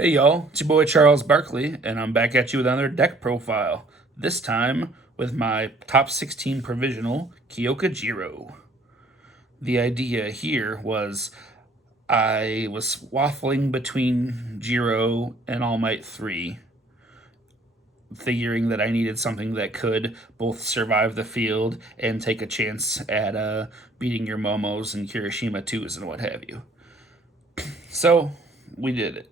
Hey y'all, it's your boy Charles Barkley, and I'm back at you with another deck profile. This time with my top 16 provisional Kyoka Jiro. The idea here was I was waffling between Jiro and All Might 3, figuring that I needed something that could both survive the field and take a chance at beating your Momos and Kirishima 2s and what have you. So we did it.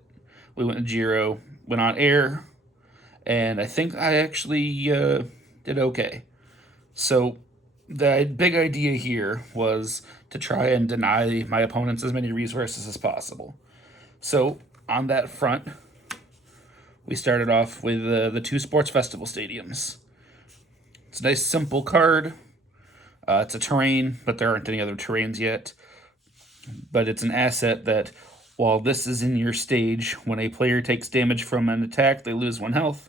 We went to Jiro, went on air, and I think I actually did okay. So the big idea here was to try and deny my opponents as many resources as possible. So on that front, we started off with the two sports festival stadiums. It's a nice simple card. It's a terrain, but there aren't any other terrains yet. But it's an asset that, while this is in your stage, when a player takes damage from an attack, they lose 1 health.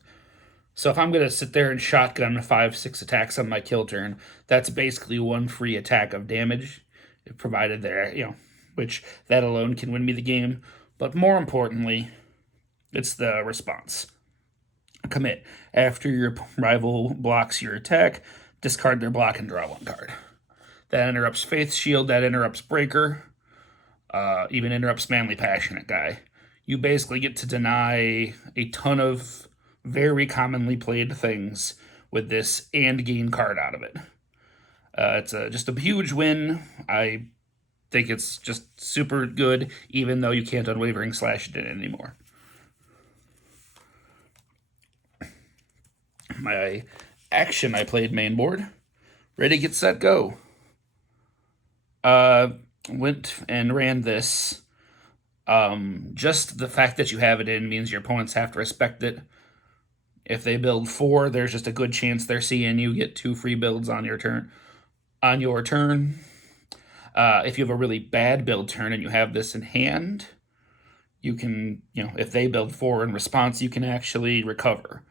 So if I'm going to sit there and shotgun 5-6 attacks on my kill turn, that's basically 1 free attack of damage, provided there, which that alone can win me the game. But more importantly, it's the response. Commit. After your rival blocks your attack, discard their block and draw 1 card. That interrupts Faith Shield, that interrupts Breaker, even interrupts Manly Passionate Guy. You basically get to deny a ton of very commonly played things with this and gain card out of it. It's just a huge win. I think it's just super good, even though you can't Unwavering Slash it anymore. My action, I played main board. Ready, get, set, go. Went and ran this. Just the fact that you have it in means your opponents have to respect it. If they build 4, there's just a good chance they're seeing you get 2 free builds on your turn. If you have a really bad build turn and you have this in hand, you can, if they build 4 in response, you can actually recover.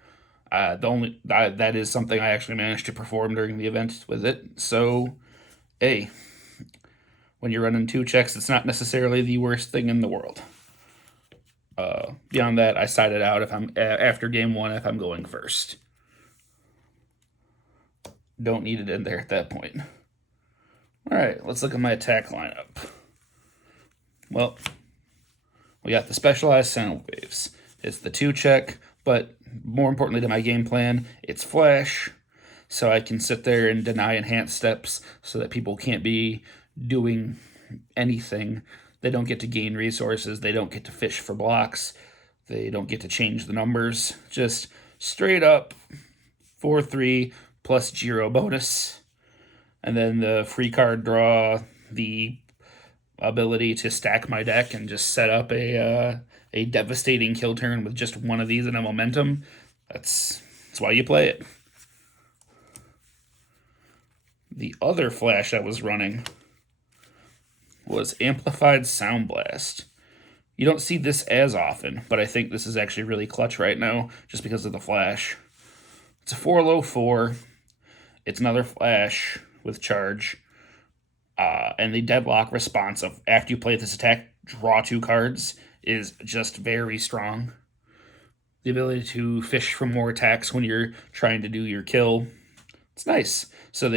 That is something I actually managed to perform during the event with it. So, hey, when you're running 2 checks, it's not necessarily the worst thing in the world. Beyond that, I side it out if I'm after game 1 if I'm going first. Don't need it in there at that point. All right, let's look at my attack lineup. Well, we got the specialized sound waves. It's the 2 check, but more importantly to my game plan, it's flash, so I can sit there and deny enhanced steps so that people can't be doing anything. They don't get to gain resources. They don't get to fish for blocks. They don't get to change the numbers. Just straight up 4/3 plus Jiro bonus. And then the free card draw, the ability to stack my deck and just set up a devastating kill turn with just 1 of these and a momentum. That's why you play it. The other flash I was running was Amplified Sound Blast. You don't see this as often, but I think this is actually really clutch right now just because of the flash. It's a 4/4. It's another flash with charge. And the deadlock response of after you play this attack, draw 2 cards is just very strong. The ability to fish for more attacks when you're trying to do your kill, it's nice. So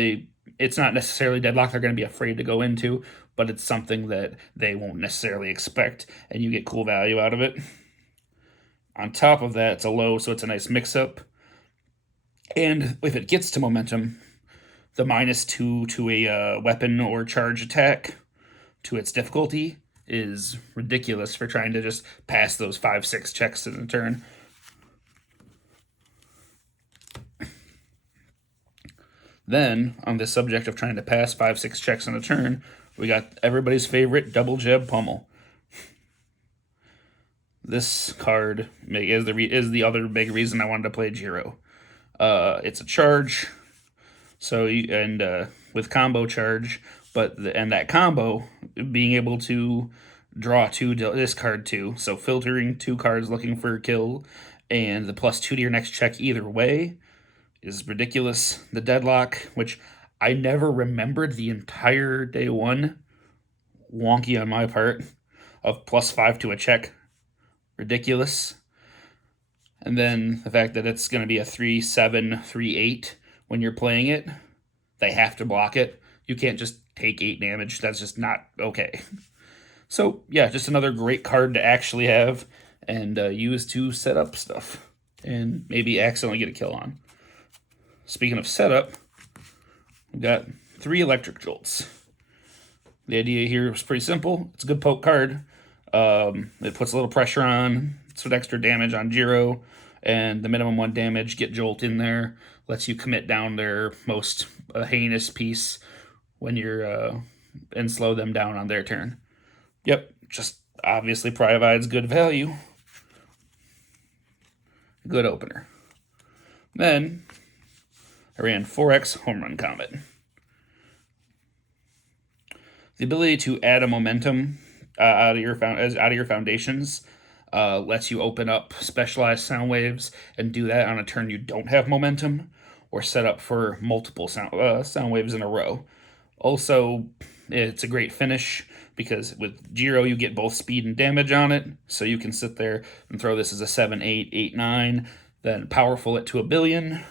it's not necessarily deadlock they're going to be afraid to go into, but it's something that they won't necessarily expect, and you get cool value out of it. On top of that, it's a low, so it's a nice mix-up. And if it gets to momentum, the -2 to a weapon or charge attack to its difficulty is ridiculous for trying to just pass those 5-6 checks in a turn. Then, on the subject of trying to pass 5-6 checks in a turn, we got everybody's favorite double Jib Pummel. This card is the other big reason I wanted to play Jiro. It's a charge, so with combo charge, and that combo being able to draw 2, discard 2, so filtering 2 cards looking for a kill, and the +2 to your next check either way is ridiculous. The deadlock, which I never remembered the entire day 1, wonky on my part, of +5 to a check ridiculous. And then the fact that it's going to be a 3-7, 3-8 when you're playing it, they have to block it. You can't just take 8 damage. That's just not okay. So, yeah, just another great card to actually have and use to set up stuff and maybe accidentally get a kill on. Speaking of setup, we've got 3 electric jolts. The idea here is pretty simple. It's a good poke card. It puts a little pressure on, some extra damage on Jiro, and the minimum 1 damage, get Jolt in there, lets you commit down their most heinous piece when you're, and slow them down on their turn. Yep, just obviously provides good value. Good opener. Then I ran 4X Home Run Comet. The ability to add a momentum out of your foundations lets you open up specialized sound waves and do that on a turn you don't have momentum, or set up for multiple sound waves in a row. Also, it's a great finish because with Jiro you get both speed and damage on it, so you can sit there and throw this as a 7-8, 8-9, then powerful it to 1 billion.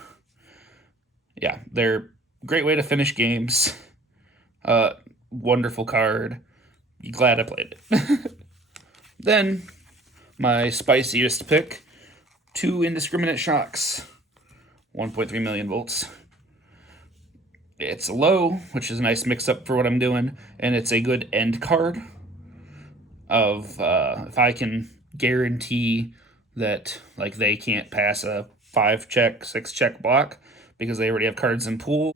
Yeah, they're a great way to finish games. Wonderful card. Glad I played it. Then, my spiciest pick, 2 Indiscriminate Shocks. 1.3 million volts. It's low, which is a nice mix-up for what I'm doing, and it's a good end card of if I can guarantee that like they can't pass a 5-check, 6-check block because they already have cards in pool.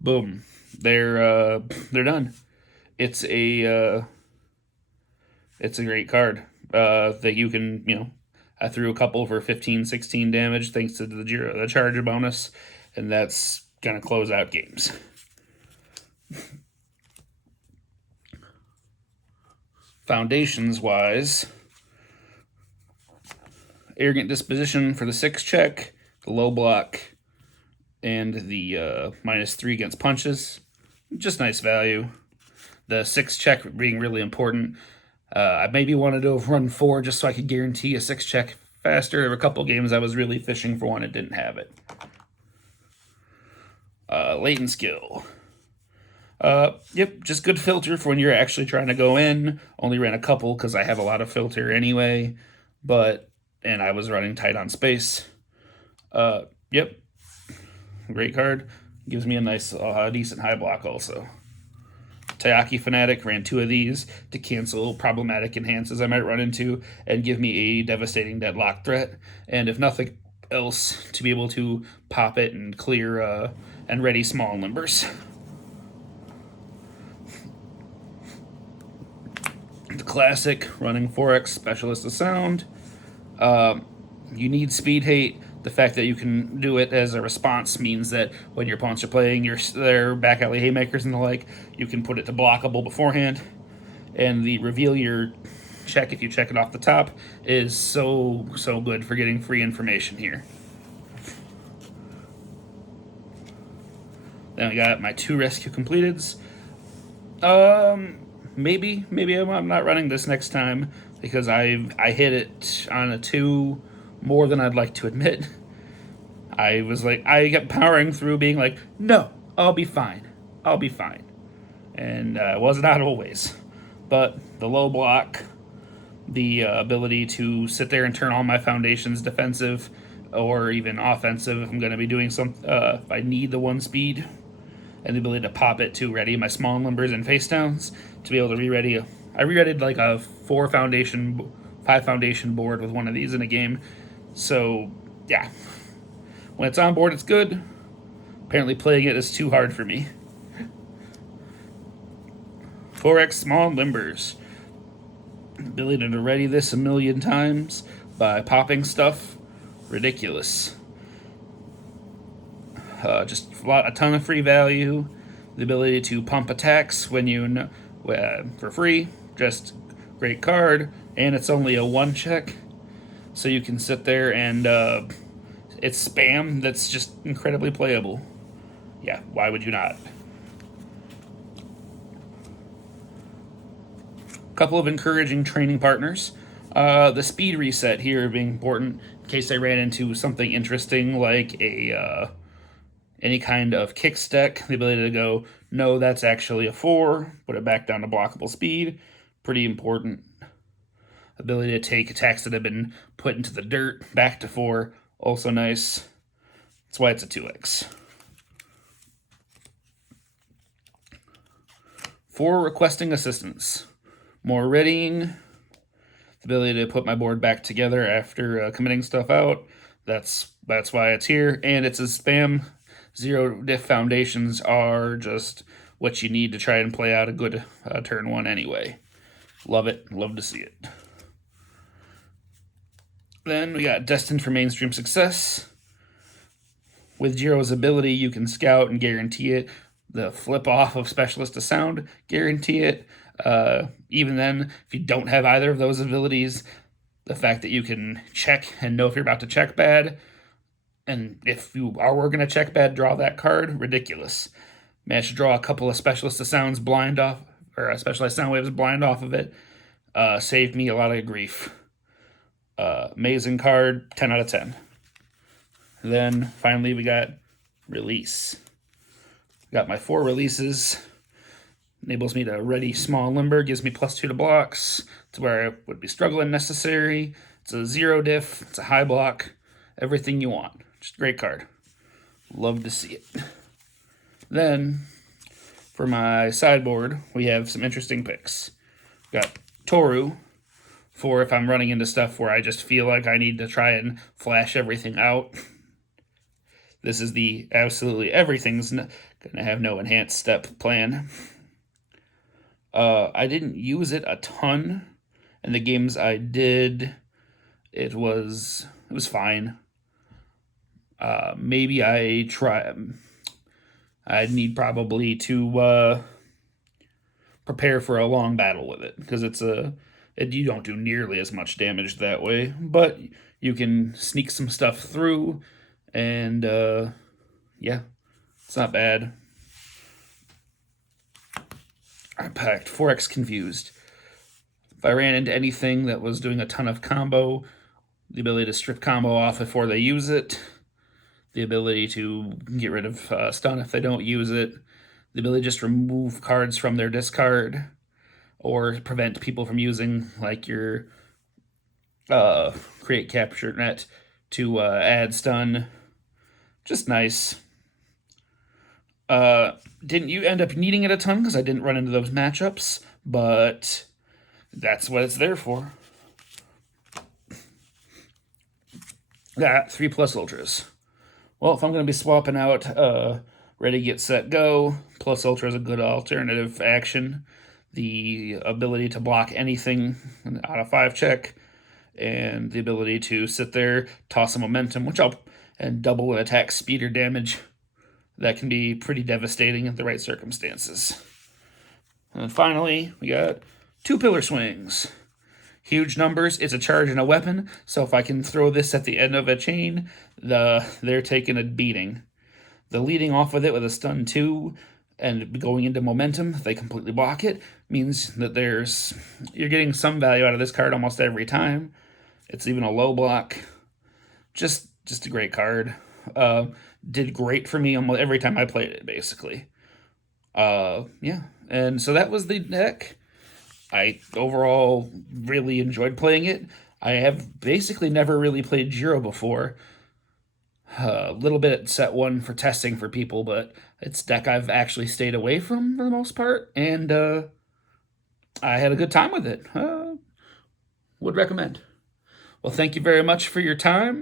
Boom. They're done. It's a great card that you can, I threw a couple for 15, 16 damage thanks to the charger bonus, and that's gonna close out games. Foundations wise, Arrogant Disposition for the 6-check, the low block, and the -3 against punches. Just nice value. The 6-check being really important. I maybe wanted to run 4 just so I could guarantee a 6-check faster. There were a couple games I was really fishing for one and didn't have it. Latent Skill. Yep, just good filter for when you're actually trying to go in. Only ran a couple because I have a lot of filter anyway, and I was running tight on space. Yep, great card. Gives me a nice, decent high block also. Taiyaki Fanatic, ran 2 of these to cancel problematic enhances I might run into and give me a devastating deadlock threat. And if nothing else, to be able to pop it and clear and ready small limbers. The classic, running 4X Specialist of Sound. You need Speed Hate. The fact that you can do it as a response means that when your opponents are playing their back alley haymakers and the like, you can put it to blockable beforehand. And the reveal your check, if you check it off the top, is so good for getting free information here. Then I got my 2 rescue completeds. Maybe I'm not running this next time because I hit it on a 2 more than I'd like to admit. I kept powering through being like, no, I'll be fine. And it was not always. But the low block, the ability to sit there and turn all my foundations defensive or even offensive if I'm going to be doing if I need the 1 speed, and the ability to pop it to ready my small limbers and face downs to be able to re-ready. I re-readied like a 5 foundation board with one of these in a game. So, yeah. When it's on board, it's good. Apparently playing it is too hard for me. 4X Small Limbers. Ability to ready this 1,000,000 times by popping stuff. Ridiculous. Just a ton of free value. The ability to pump attacks when for free. Just great card. And it's only a 1-check. So you can sit there and it's spam that's just incredibly playable. Yeah, why would you not? Couple of encouraging training partners. The speed reset here being important in case I ran into something interesting like any kind of kick stack. The ability to go, no, that's actually a 4, put it back down to blockable speed. Pretty important. Ability to take attacks that have been put into the dirt back to 4. Also nice. That's why it's a 2x. For requesting assistance. More readying. The ability to put my board back together after committing stuff out. That's why it's here. And it's a spam. 0 diff foundations are just what you need to try and play out a good turn 1 anyway. Love it. Love to see it. Then we got Destined for Mainstream Success. With Jiro's ability, you can scout and guarantee it. The flip off of Specialist to Sound, guarantee it. Even then, if you don't have either of those abilities, the fact that you can check and know if you're about to check bad, and if you are going to check bad, draw that card, ridiculous. Managed to draw a couple of Specialist to Sounds blind off, or Specialized Sound Waves blind off of it. Saved me a lot of grief. Amazing card, 10 out of 10. Then finally we got Release. Got my 4 releases. Enables me to ready small limber, gives me +2 to blocks. It's where I would be struggling necessary. It's a 0 diff, it's a high block. Everything you want. Just a great card. Love to see it. Then, for my sideboard, we have some interesting picks. Got Toru, for if I'm running into stuff where I just feel like I need to try and flash everything out. This is the absolutely everything's going to have no enhanced step plan. I didn't use it a ton. In the games I did, it was fine. Maybe I'd need probably to prepare for a long battle with it, because you don't do nearly as much damage that way, but you can sneak some stuff through, and yeah, it's not bad. I packed 4x Confused. If I ran into anything that was doing a ton of combo, the ability to strip combo off before they use it, the ability to get rid of stun if they don't use it, the ability to just remove cards from their discard, or prevent people from using like your create capture net to add stun. Just nice. Didn't you end up needing it a ton because I didn't run into those matchups, but that's what it's there for. Got 3+ Ultras. Well, if I'm going to be swapping out Ready, Get, Set, Go, Plus Ultra is a good alternative action. The ability to block anything on a 5 check, and the ability to sit there, toss a momentum, and double an attack speed or damage. That can be pretty devastating in the right circumstances. And finally, we got 2 Pillar Swings. Huge numbers, it's a charge and a weapon, so if I can throw this at the end of a chain, they're taking a beating. The leading off with it with a stun 2 and going into momentum, if they completely block it, means that you're getting some value out of this card almost every time. It's even a low block. Just a great card. Did great for me almost every time I played it, basically. Yeah, and so that was the deck. I overall really enjoyed playing it. I have basically never really played Jiro before. A little bit at set 1 for testing for people, but it's deck I've actually stayed away from for the most part, and I had a good time with it. Would recommend. Well, thank you very much for your time.